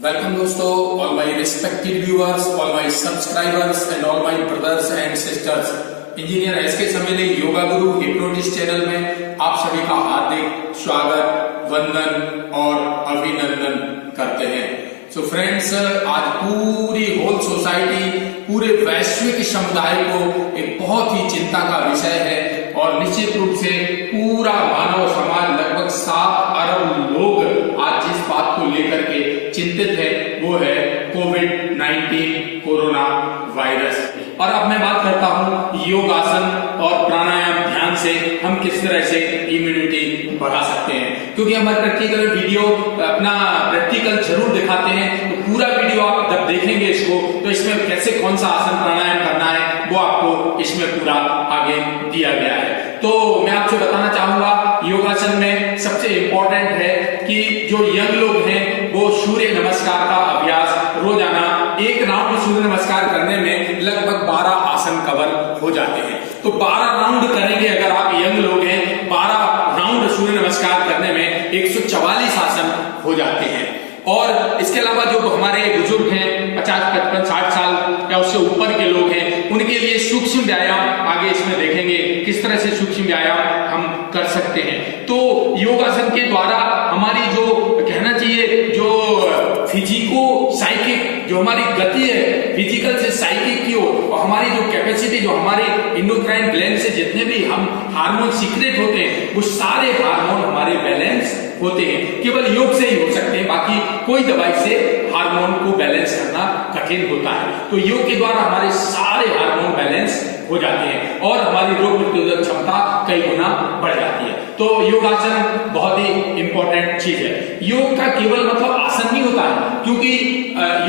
Welcome दोस्तों, all my respected viewers, all my subscribers and all my brothers and sisters. Engineer SK Samele yoga guru hypnotist channel में आप सभी का हार्दिक स्वागत, वंदन और अभिनंदन करते हैं। सो फ्रेंड्स, आज पूरी होल सोसाइटी, पूरे वैश्विक समुदाय को एक बहुत ही चिंता का विषय है और निश्चित रूप से पूरा मानव समाज लगभग 7 अरब लोग आज जिस बात को लेकर के चिंतित है वो है कोविड-19 कोरोना वायरस। और अब मैं बात करता हूं योगासन और प्राणायाम ध्यान से हम किस तरह से इम्यूनिटी बढ़ा सकते हैं, क्योंकि हमारे प्रैक्टिकल वीडियो अपना प्रैक्टिकल जरूर दिखाते हैं। तो पूरा वीडियो आप जब देखेंगे इसको तो इसमें कैसे कौन सा आसन प्राणायाम करना है वो आपको इसमें पूरा आगे दिया गया है। तो मैं आपसे बताना चाहूंगा योगासन में सबसे इंपॉर्टेंट है कि जो यंग लोग हैं वो सूर्य नमस्कार का अभ्यास रोजाना 1 राउंड सूर्य नमस्कार करने में लगभग 12 आसन कवर हो जाते हैं। तो 12 राउंड करेंगे अगर आप यंग लोग हैं, 12 राउंड सूर्य नमस्कार करने में 144 आसन हो जाते हैं। और इसके अलावा जो हमारे बुजुर्ग हैं 50, 55, 60 साल या उससे ऊपर के लोग हैं उनके लिए सूक्ष्म व्यायाम आगे इसमें देखेंगे किस तरह से सूक्ष्म व्यायाम हम कर सकते हैं। तो योगासन के द्वारा हमारी जो कहना चाहिए जो फिजिको साइकिक जो हमारी गति है फिजिकल से साइकिक की ओर और हमारी जो कैपेसिटी जो हमारे इंडोक्राइन ग्लैंड से जितने भी हम हार्मोन सीक्रेट होते हैं वो सारे हार्मोन हमारे बैलेंस होते हैं। केवल योग से ही हो सकते हैं, बाकी कोई दवाई से हार्मोन को बैलेंस करना कठिन होता है। तो योग के द्वारा हमारे सारे हार्मोन बैलेंस हो जाते हैं और हमारी रोग प्रतिरोधक क्षमता कई गुना बढ़ जाती है। तो योगासन बहुत ही इंपॉर्टेंट चीज है। योग का केवल मतलब आसन नहीं होता है, क्योंकि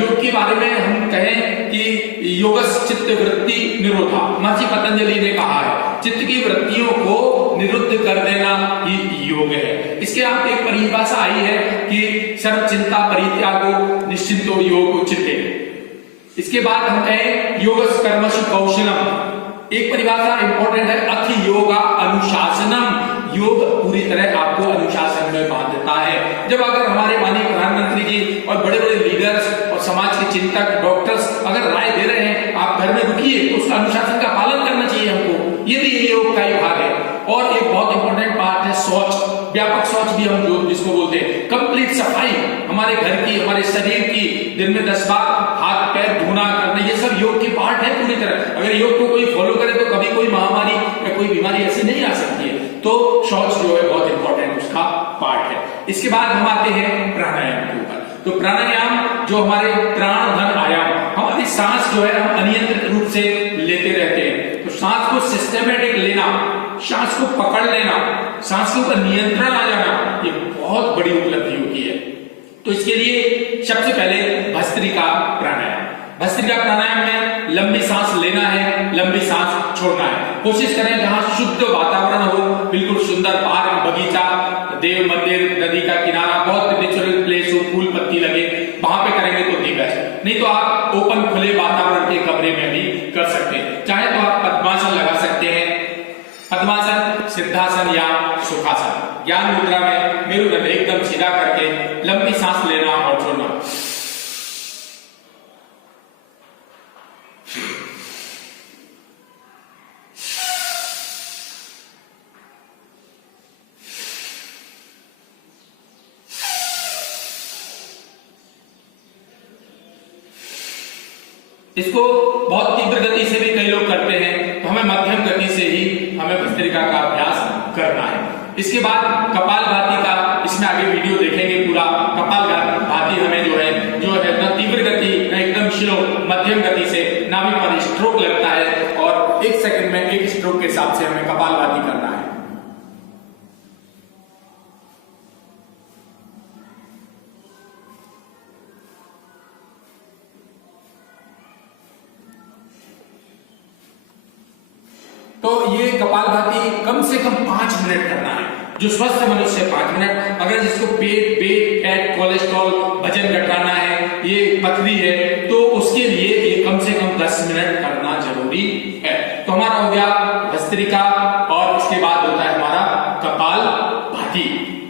योग के बारे में हम कहें कि योगस चित्त वृत्ति निरोधा, महर्षि पतंजलि ने कहा है चित्त की वृत्तियों को निरुद्ध कर देना ही योग है। इसके आप एक परिभाषा आई है कि सर्व चिंता परित्यागो निश्चिंतो योग उच्यते। इसके बाद हम कहें योगस कर्मसु कौशलम, एक परिभाषा इंपॉर्टेंट है अथ योगा अनुशासनम, योग पूरी तरह आपको अनुशासन में बांधता है। जब अगर हमारे माननीय प्रधानमंत्री जी और बड़े बड़े लीडर्स और समाज के चिंतक डॉक्टर्स अगर राय दे रहे हैं आप घर में रुकिए तो उसका अनुशासन का पालन करना चाहिए हमको, ये भी योग का ही भाग है। और एक बहुत इंपॉर्टेंट पार्ट है शौच, व्यापक शौच भी हम जो जिसको बोलते हैं कंप्लीट सफाई हमारे घर की हमारे शरीर की दिन में 10 बार हाथ पैर धोना करना, ये सब योग के पार्ट है पूरी तरह। अगर योग को कोई फॉलो करे तो कभी कोई महामारी या कोई बीमारी ऐसी नहीं आ सकती है। तो शौच जो है बहुत इंपॉर्टेंट उसका पार्ट है। इसके बाद हम आते हैं प्राणायाम के ऊपर। तो प्राणायाम जो हमारे प्राण धन आयाम, हमारी सांस जो है हम अनियंत्रित रूप से लेते रहते हैं। तो सांस को सिस्टमेटिक लेना, सांस को पकड़ लेना, सांस के ऊपर नियंत्रण आ जाना, ये बहुत बड़ी उपलब्धि होती है। तो इसके लिए सबसे पहले भस्त्रिका प्राणायाम। भस्त्रिका प्राणायाम में लंबी सांस लेना है, लंबी सांस छोड़ना है। कोशिश करें जहां शुद्ध वातावरण हो, बिल्कुल सुंदर पार्क बगीचा देव मंदिर नदी का किनारा बहुत नेचुरल प्लेस हो, फूल पत्ती लगे, वहां पे करेंगे तो दी बेस्ट। नहीं तो आप ओपन खुले वातावरण के कमरे में भी कर सकते हैं। चाहे तो आप पद्मासन लगा सकते हैं, पद्मासन, सिद्धासन या सुखासन। ज्ञान मुद्रा में मेरुदंड एकदम सीधा करके लंबी सांस लेना और छोड़ना। इसको बहुत तीव्र गति से भी कई लोग करते हैं, तो हमें मध्यम गति से ही हमें भस्त्रिका का अभ्यास करना है। इसके बाद कपालभाति का इसमें आगे वीडियो देखेंगे पूरा। कपालभाति हमें जो है ना तीव्र गति ना एकदम स्लो, मध्यम गति से नाभि पर स्ट्रोक लगता है और 1 सेकंड में 1 स्ट्रोक के हिसाब से हमें कपालभाति करना है। तो ये कपालभाति कम से कम 5 मिनट करना है। जो स्वस्थ मनुष्य 5 मिनट, अगर जिसको पेट फैट कोलेस्ट्रॉल वजन घटाना है, ये पथरी है, तो उसके लिए ये कम से कम 10 मिनट करना जरूरी है। तो हमारा हो गया भस्त्रिका और इसके बाद होता है हमारा कपालभाति।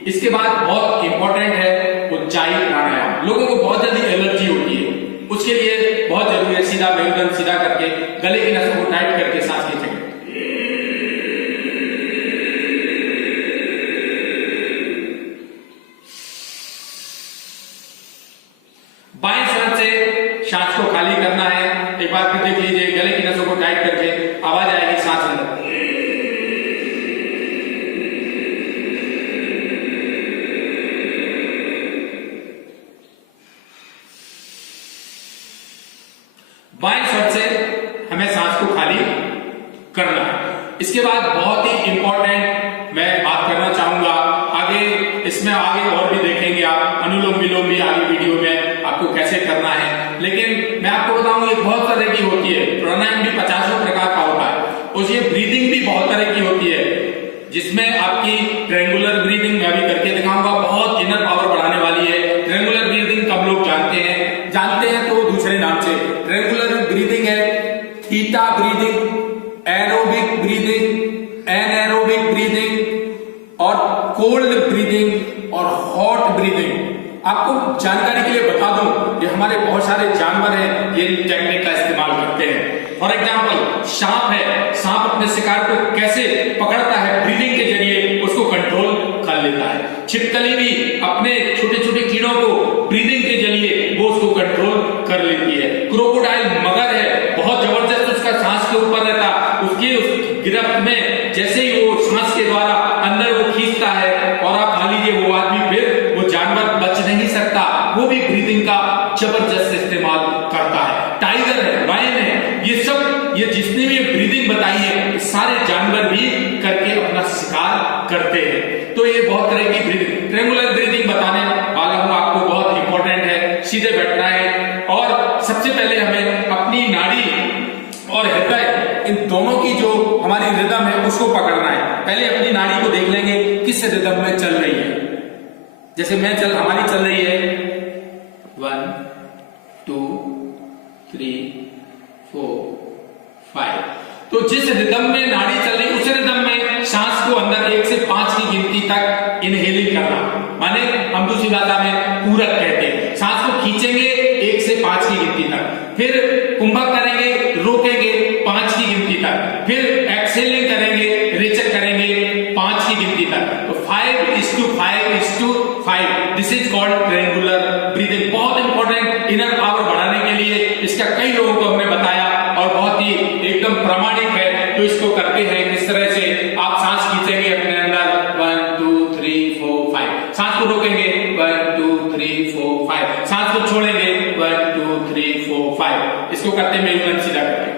इसके बाद बहुत इंपॉर्टेंट है उज्जाई प्राणायाम। लोगों को बहुत जल्दी गले की नसों को टाइट करके सांस खींचेंगे। बाएं स्वर से सांस को खाली करना है। एक बार फिर देख लीजिए, गले की नसों को टाइट करके आवाज आएगी सांस अंदर। बाएं स्वर से हमें सांस को खाली करना है। इसके बाद बहुत ही इंपॉर्टेंट मैं बात करना चाहूंगा, आगे इसमें आगे और भी देखेंगे आप, अनुलोम विलोम भी आगे वीडियो में आपको कैसे करना है। लेकिन मैं आपको बताऊं ये बहुत तरह की होती है, प्राणायाम भी 50 प्रकार का होता है, और ये ब्रीदिंग भी बहुत तरह की होती है, जिसमें आपकी ट्रायंगुलर ब्रीदिंग मैं भी करके दिखाऊंगा, बहुत इनर पावर बढ़ाने वाली है। ट्रायंगुलर ब्रीदिंग कब लोग जानते हैं तो दूसरे नाम से ट्रायंगुलर ब्रीदिंग है theta breathing, aerobic breathing, anaerobic breathing और कोल्ड ब्रीदिंग और हॉट ब्रीदिंग। आपको जानकारी के लिए बता दूं, ये हमारे बहुत सारे जानवर हैं ये टेक्निक का इस्तेमाल करते हैं। फॉर एग्जांपल सांप है, सांप अपने शिकार को कैसे पकड़ता है, ब्रीदिंग के जरिए उसको कंट्रोल कर लेता है। छिपकली भी अपने छोटे छोटे कीड़ों को ब्रीदिंग के जरिए वो उसको कंट्रोल कर लेती है। क्रोकोडाइल मगर है, बहुत जबरदस्त उसका सांस के ऊपर रहता, उसकी गिरफ्त में जैसे ही वो सांस के द्वारा अंदर वो खींचता है और आप मान लीजिए वो आदमी फिर वो जानवर बच नहीं सकता, वो भी ब्रीदिंग का जबरदस्त इस्तेमाल करता है। टाइगर है, लायन है, ये सब ये जितने भी ब्रीदिंग बताई है सारे जानवर भी करके अपना शिकार करते हैं। तो ये बहुत तरह की ब्रीदिंग, ट्रायंगुलर ब्रीदिंग बताने वाला हूं आपको, बहुत इंपॉर्टेंट है। सीधे बैठना है और सबसे पहले हमें अपनी नाड़ी और हृदय, इन दोनों की जो हमारी रिदम है उसको पकड़ना है। पहले अपनी नाड़ी को देख लेंगे किस रिदम में चल रही है। जैसे हमारी चल रही है 1 2 3 4 5। तो जिस रिदम में नाड़ी चल रही है उस रिदम में सांस को अंदर 1 से 5 की गिनती तक इनहेलिंग करना, माने हम दूसरी भाषा में पूरक कहते हैं। सांस को खींचेंगे 1 से 5 की गिनती तक, फिर कुंभक करेंगे, रोकेंगे 5 की गिनती तक, फिर एक्सेलिंग करेंगे, रेचक करेंगे 5 की गिनती तक। तो 5:5:5, this is called triangular breathing. बहुत इंपॉर्टेंट, इनर पावर बढ़ाने के लिए इसका कई लोगों को हमने बताया और बहुत ही एकदम प्रामाणिक है। तो इसको करते हैं किस तरह से, आप सांस खींचेंगे अपने अंदर 1 2 3 4 5, सांस को रोकेंगे 1 2 3 4 5, सांस को छोड़ेंगे 1 2 3 4 5। इसको करते हैं मेरुदंड सीधा करके।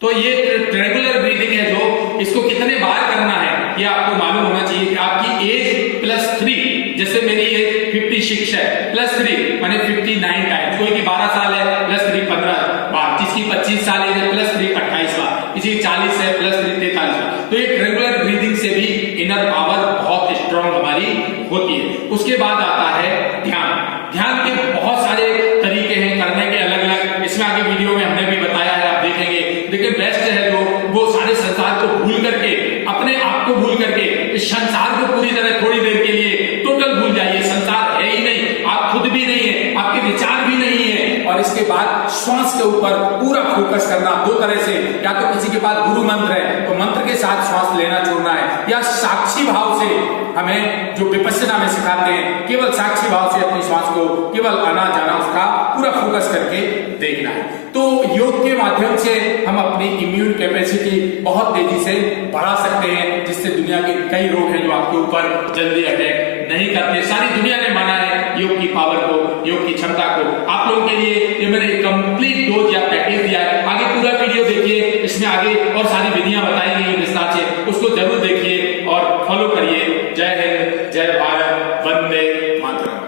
तो ये ट्रायंगुलर ब्रीदिंग है, जो इसको कितने बार करना है ये आपको मालूम होना चाहिए कि आपकी एज +3, जैसे मेरी एज 56 है, +3 माने 59 टाइम्स। कोई की 12 साल है +3 15 बार, जिसकी 25 साल है +3 28 बार, किसी की 40 है +3 43 बार। तो ये ट्रायंगुलर ब्रीदिंग से भी इनर पावर बहुत स्ट्रांग हमारी होती है। उसके बाद आता है ध्यान। ध्यान के बहुत सारे तरीके हैं करने के, अलग अलग, इसमें आगे वीडियो में हमने भी बताया है, आप देखेंगे। लेकिन बेस्ट है जो वो सारे संसार को भूल करके, अपने आप को भूल करके, इस संसार को पूरी तरह थोड़ी देर के लिए टोटल भूल जाइए। संसार है ही नहीं, आप खुद भी नहीं है, आपके विचार भी नहीं है। और इसके बाद श्वास के ऊपर पूरा फोकस करना, दो तरह से, या तो किसी के पास गुरु मंत्र है तो मंत्र के साथ श्वास लेना छोड़ना है, या साक्षी भाव से हमें जो विपश्यना में सिखाते हैं, केवल साक्षी भाव से अपनी श्वास को केवल आना जाना उसका पूरा फोकस करके देखना है। तो योग के माध्यम से हम अपनी इम्यून कैपेसिटी बहुत तेजी से बढ़ा सकते हैं, जिससे दुनिया के कई रोग हैं जो आपके ऊपर जल्दी अटैक नहीं करते। सारी दुनिया ने माना है योग की पावर को, योग की क्षमता को। आप लोगों के लिए ये मैंने कंप्लीट डोज या पैकेज दिया है। आगे पूरा वीडियो देखिए, इसमें आगे और सारी विधियां बताई गई हैं विस्तार से, उसको जरूर देखिए और फॉलो करिए। जय हिंद, जय भारत, वंदे मातरम।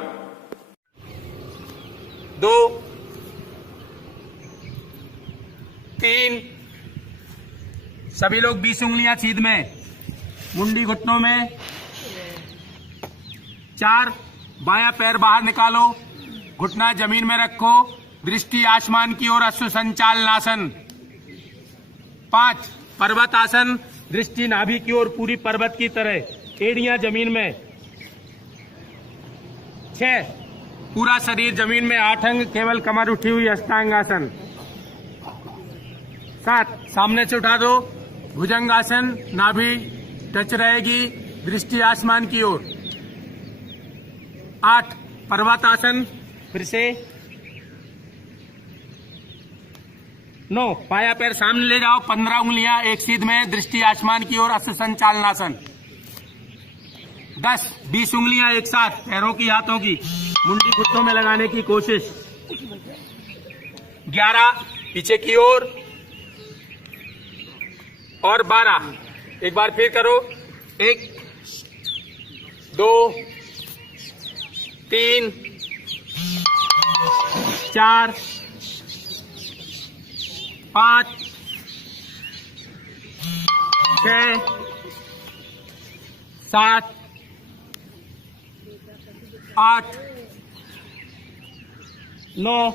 2 3, सभी लोग 20 उंगलियां सीध में, मुंडी घुटनों में। 4, बायां पैर बाहर निकालो, घुटना जमीन में रखो, दृष्टि आसमान की ओर, अश्व संचालनासन। 5 पर्वतासन, दृष्टि नाभि की ओर पूरी पर्वत की तरह, एड़ियां जमीन में। 6 पूरा शरीर जमीन में, 8 अंग, केवल कमर उठी हुई, अष्टांगासन। 7 सामने से उठा दो, भुजंगासन, नाभि टच रहेगी, दृष्टि आसमान की ओर। 8 पर्वतासन, फिर से 9 पाया पैर सामने ले जाओ, 15 उंगलियां एक सीध में, दृष्टि आसमान की ओर, अश्व संचालनासन। 10 20 उंगलियां एक साथ, पैरों की हाथों की, मुंडी घुटनों में लगाने की कोशिश। 11 पीछे की ओर, और 12 एक बार फिर करो, 1 2 3 4 5 6 7 8 9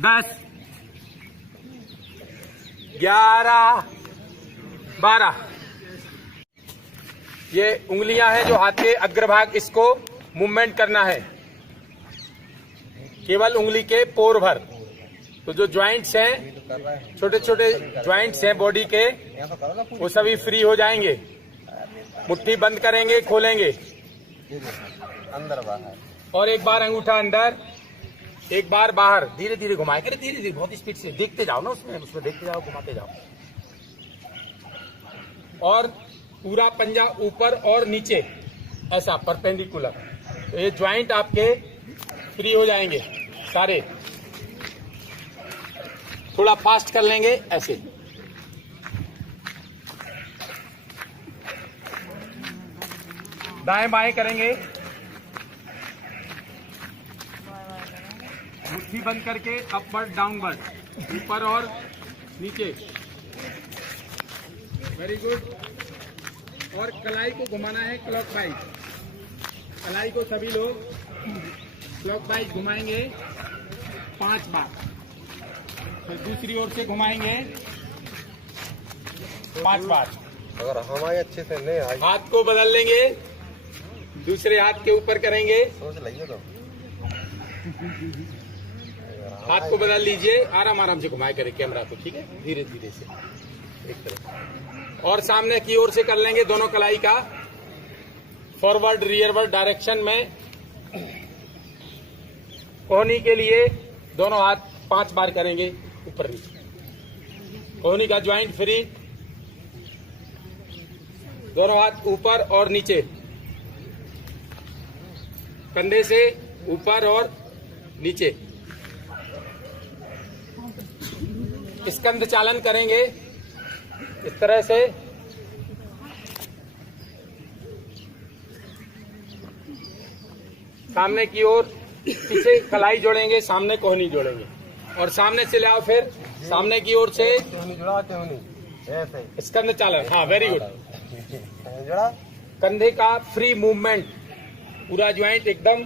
10 11 12। ये उंगलियां हैं जो हाथ के अग्रभाग, इसको मूवमेंट करना है, केवल उंगली के पोर भर। तो जो ज्वाइंट्स हैं, छोटे छोटे ज्वाइंट्स हैं बॉडी के, वो सभी फ्री हो जाएंगे। मुट्ठी बंद करेंगे, खोलेंगे, अंदर बाहर, और एक बार अंगूठा अंदर, एक बार बाहर, धीरे धीरे घुमाए करें, धीरे धीरे, बहुत स्पीड से, देखते जाओ ना, उसमें देखते जाओ, घुमाते जाओ। और पूरा पंजा ऊपर और नीचे, ऐसा परपेंडिकुलर। तो ये ज्वाइंट आपके फ्री हो जाएंगे सारे। थोड़ा फास्ट कर लेंगे ऐसे। दाएं बाएं करेंगे, मुट्ठी बंद करके, अपवर्ड डाउनवर्ड, ऊपर और नीचे। Very good. और कलाई को घुमाना है क्लॉकवाइज। कलाई को सभी लोग क्लॉकवाइज घुमाएंगे 5 बार। फिर दूसरी ओर से घुमाएंगे 5 बार। अगर हमारे अच्छे से नहीं आई, हाथ को बदल लेंगे, दूसरे हाथ के ऊपर करेंगे, सोच लीजिए। तो हाथ को बदल लीजिए, आराम आराम से घुमाए करें कैमरा को, ठीक है, धीरे धीरे से एक तरफ। और सामने की ओर से कर लेंगे दोनों कलाई का, फॉरवर्ड रियरवर्ड डायरेक्शन में। कोहनी के लिए दोनों हाथ 5 बार करेंगे, ऊपर नीचे। कोहनी का ज्वाइंट फ्री, दोनों हाथ ऊपर और नीचे, कंधे से ऊपर और नीचे। स्कंध चालन करेंगे इस तरह से। सामने की ओर, पीछे कलाई जोड़ेंगे, सामने कोहनी जोड़ेंगे, और सामने से ले आओ, फिर सामने की ओर से ऐसे स्कंध चालन। हाँ, वेरी गुड। जोड़ा, कंधे का फ्री मूवमेंट, पूरा ज्वाइंट एकदम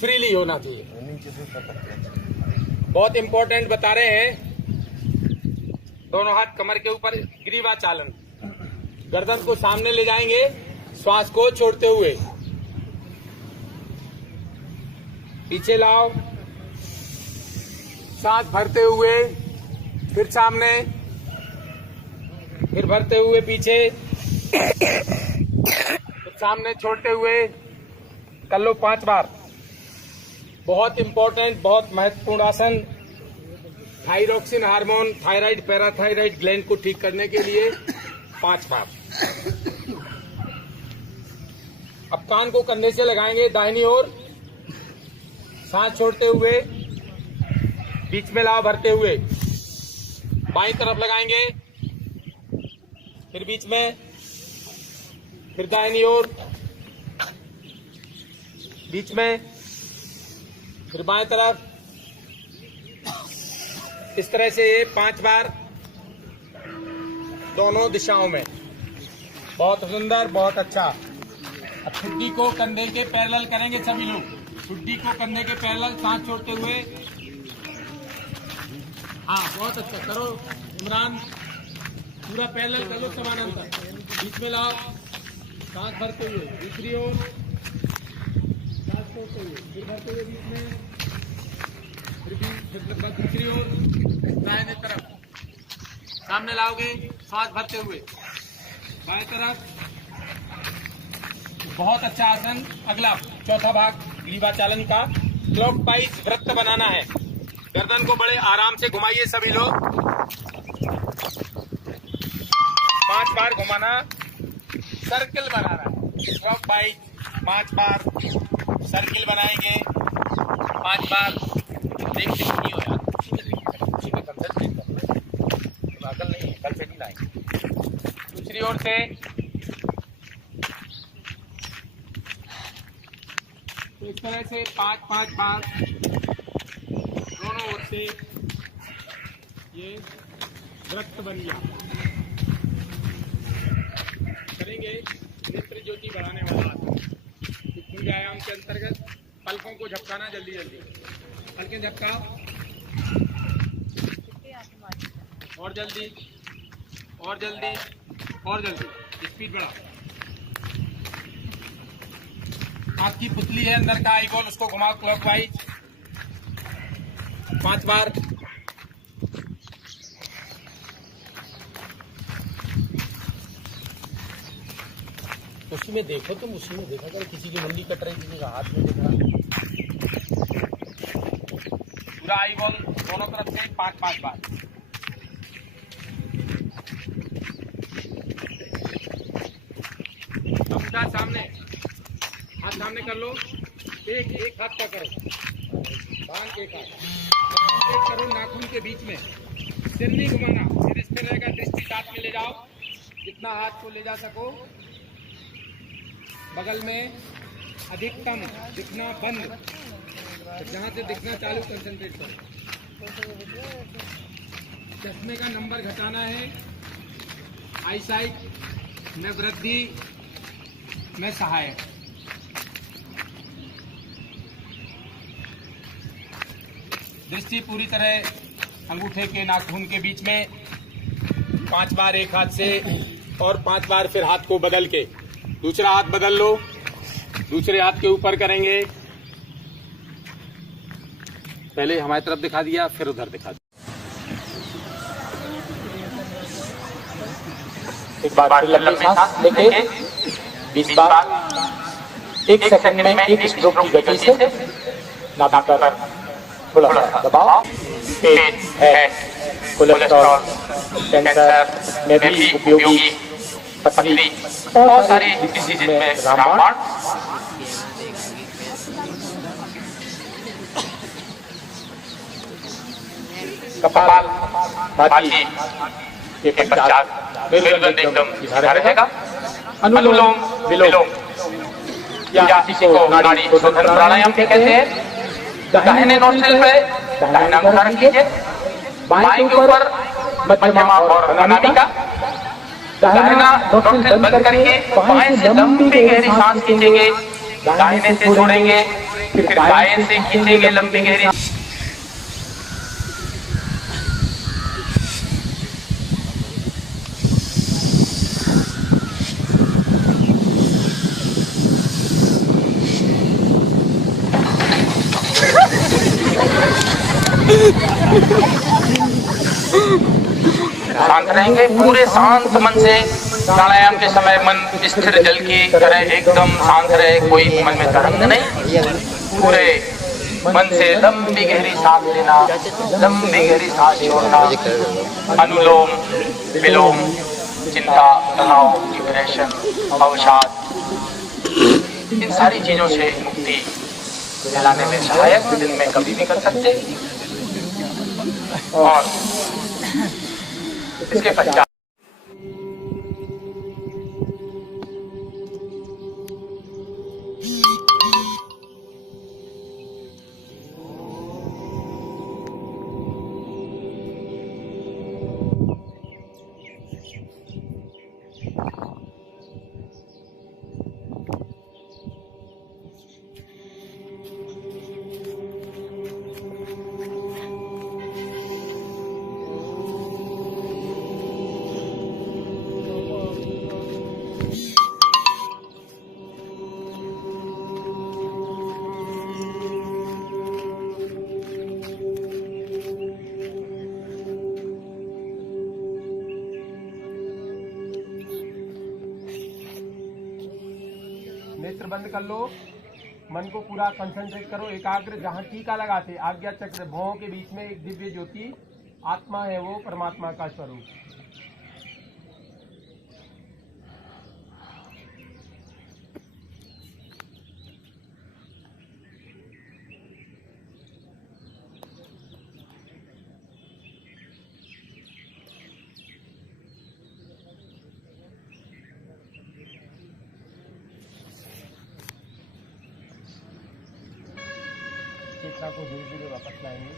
फ्रीली होना चाहिए। नीचे से पकड़, बहुत इंपॉर्टेंट बता रहे हैं। दोनों हाथ कमर के ऊपर, ग्रीवा चालन, गर्दन को सामने ले जाएंगे, श्वास को छोड़ते हुए। पीछे लाओ, सांस भरते हुए, फिर सामने, फिर भरते हुए पीछे, फिर सामने छोड़ते हुए। कर लो 5 बार। बहुत इंपॉर्टेंट, बहुत महत्वपूर्ण आसन। Thyroxine hormone, thyroid, parathyroid gland को ठीक करने के लिए 5 बार। अब कान को कंधे से लगाएंगे दाहिनी ओर, सांस छोड़ते हुए, बीच में लाभ भरते हुए, बाईं तरफ लगाएंगे, फिर बीच में, फिर दाहिनी ओर, बीच में, फिर बाएं तरफ। इस तरह से ये 5 बार दोनों दिशाओं में। बहुत सुंदर, बहुत अच्छा। अब ठुड्डी को कंधे के पैरेलल करेंगे सभी लोग। ठुड्डी को कंधे के पैरेलल, सांस छोड़ते हुए, हाँ बहुत अच्छा करो इमरान, पूरा पैरेलल कर लो समानांतर, बीच में लाओ, सांस भरते हुए दूसरी ओर, सांस छोड़ते हुए फिर भरते हुए बीच में, फिर दूसरी ओर, दाहिने तरफ सामने लाओगे, सांस भरते हुए बाएं तरफ। बहुत अच्छा आसन। अगला चौथा भाग ग्रीवा चालन का, क्लॉक वाइज वृत्त बनाना है। गर्दन को बड़े आराम से घुमाइए सभी लोग, 5 बार घुमाना, सर्किल बनाना है। क्लॉक वाइज 5 बार सर्किल बनाएंगे, 5 बार। देखते नहीं हो यार, अकल नहीं है, कल से नहीं लाएंगे। दूसरी ओर से तो इस तरह से 5-5 बार दोनों ओर से ये वृत्त बन गया। करेंगे नेत्र ज्योति बढ़ाने वाला आसन। व्यायाम के अंतर्गत पलकों को झपकाना, जल्दी जल्दी पलकें झपकाओ, और जल्दी और जल्दी और जल्दी, स्पीड बढ़ा। आँख की पुतली है अंदर का आई बॉल, उसको घुमाओ क्लॉकवाइज 5 बार। उसी में देखो, तुम उसी में देखा करो, किसी की मुंडी कट रही, किसी का हाथ में दिख रहा। पूरा आई बॉल दोनों तरफ से 5-5 बार। अंगूठा सामने, हाथ सामने कर लो, एक हाथ का करो, बांध एक हाथ करो नाखून के बीच में, सिर नहीं घुमाना, सिर इस पे रहेगा, दृष्टि साथ में ले जाओ, जितना हाथ को ले जा सको। बगल में अधिकतम दिखना बंद, तो जहां से दिखना चालू कंसंट्रेट करो। चश्मे का नंबर घटाना है, आई साइट में वृद्धि में सहायक। दृष्टि पूरी तरह अंगूठे के नाखून के बीच में, 5 बार एक हाथ से और 5 बार फिर हाथ को बदल के, दूसरा हाथ बदल लो, दूसरे हाथ के ऊपर करेंगे। पहले हमारी तरफ दिखा दिया, फिर उधर दिखा दिया। एक बार लंबी सांस लेके 20 बार, 1 सेकंड में 1 स्ट्रोक की गति से नाभि पर थोड़ा दबाओ। पेट, हेड, कोलेस्ट्रॉल, कैंसर में भी उपयोगी, पथरी, बहुत सारी डिजीज में रामबाण। कपाल भाती के पश्चात गर्दन एकदम सीधा रहेगा। अनुलोम विलोम या इसी को नाड़ी शोधन प्राणायाम कहते हैं। दाहिने नोस्ट्रिल पे दाहिना अंगूठा रखिए, बाएं के ऊपर मध्यमा और अनामिका, दाहिना नोस्ट्रिल बंद करके बाएं से लंबी गहरी सांस खींचेंगे, दाहिने से छोड़ेंगे, फिर बाएं से खींचेंगे लंबी गहरी। शांत रहेंगे, पूरे शांत मन से प्राणायाम के समय मन स्थिर जल की तरह एकदम शांत रहे, कोई मन में तरंग नहीं। पूरे मन से लंबी गहरी सांस लेना, लंबी गहरी सांस छोड़ना। अनुलोम विलोम चिंता, तनाव, डिप्रेशन, अवसाद, इन सारी चीजों से मुक्ति दिलाने में सहायक, दिन में कभी भी कर सकते। और इसके पश्चात नेत्र बंद कर लो, मन को पूरा कंसंट्रेट करो, एकाग्र। जहां टीका लगाते आज्ञा चक्र भौं के बीच में एक दिव्य ज्योति आत्मा है, वो परमात्मा का स्वरूप। चेतना को धीरे धीरे वापस लाएंगे,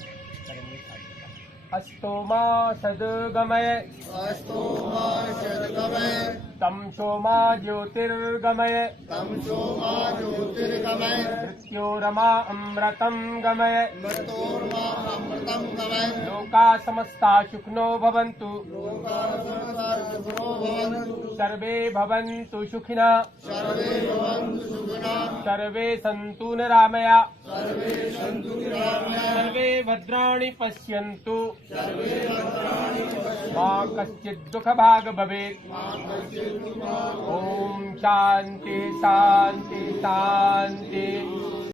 करेंगे साधना। अस्तो मा सद्गमय, अस्तो मा शतगमय, तम सोमा ज्योतिर्गमय, तं सोमा ज्योतिर्गमय, मृत्योरमा अमृतं गमय, मृतोर्मा अमृतं गमय, लोका समस्ता सुखिनो भवन्तु, लोकाः समस्ताः सुखिनो भवन्तु, सर्वे भवन्तु सुखिनः, सर्वे भवन्तु सुखिनः, सर्वे सन्तु निरामया, सर्वे सन्तु निरामया, सर्वे भद्राणि पश्यन्तु, सर्वे भद्राणि पश्यन्तु, मा कश्चित् दुःखभाग् भवेत्। मा कश्चित् दुःखभाग् भवेत्। ओम शांति शांति शांति।